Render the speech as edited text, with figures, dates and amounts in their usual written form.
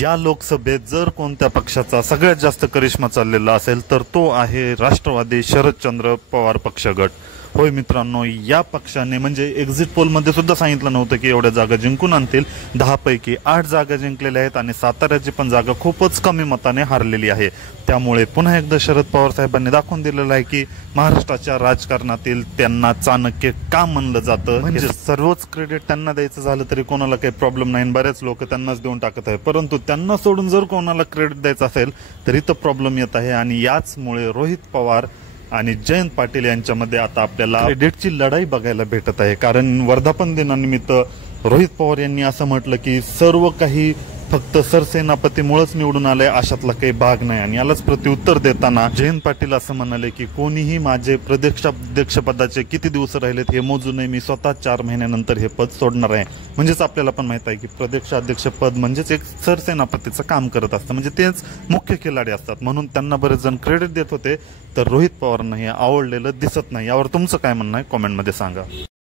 या लोकसभेत जर कोणत्या पक्षाचा सगळ्यात जास्त करिश्मा चाललेला असेल तर तो आहे राष्ट्रवादी शरदचंद्र पवार पक्ष गट। होय मित्रांनो, या पक्षाने म्हणजे एक्झिट पोल मध्ये सुद्धा सांगितलं नव्हतं की एवढ्या जागा जिंकून आणतील। 10 पैकी 8 जागा जिंकलेल्या आहेत आणि साताऱ्याची पण जागा खूपच कमी मताने हारलेली आहे। त्यामुळे पुन्हा एकदा शरद पवार साहेबांनी दाखवून दिलेलं आहे की महाराष्ट्राच्या राजकारणातील त्यांना चाणक्य का म्हणलं जातं। म्हणजे सर्वच क्रेडिट त्यांना द्यायचं झालं तरी कोणाला काही प्रॉब्लेम नाही, बरेच लोक त्यांनाच देऊन टाकत आहे। परंतु त्यांना सोडून जर कोणाला क्रेडिट द्यायचं असेल तर इथं प्रॉब्लेम येत आहे आणि याचमुळे रोहित पवार आणि जयंत पाटील यांच्यामध्ये आता आपल्याला क्रेडिटची लढाई बघायला भेटत आहे। कारण वर्धापन दिनानिमित्त रोहित पवार यांनी असं म्हटलं की सर्व काही फक्त सरसेनापतीमुळेच निवडून आले अशातला काही भाग नाही। आणि यालाच प्रत्युत्तर देताना जयंत पाटील असं म्हणाले की कोणीही माझे प्रदेशाध्यक्षपदाचे किती दिवस राहिलेत हे मोजू नये, मी स्वतः 4 महिन्यानंतर हे पद सोडणार आहे। म्हणजेच आपल्याला पण माहित आहे की प्रदेशाध्यक्षपद म्हणजेच एक सरसेनापतीचं काम करत असतं, म्हणजे तेच मुख्य खिलाडी असतात। म्हणून त्यांना बरेच जण क्रेडिट देत होते, तर रोहित पवारांना हे आवडलेलं दिसत नाही। यावर तुमचं काय म्हणणं आहे कॉमेंटमध्ये सांगा।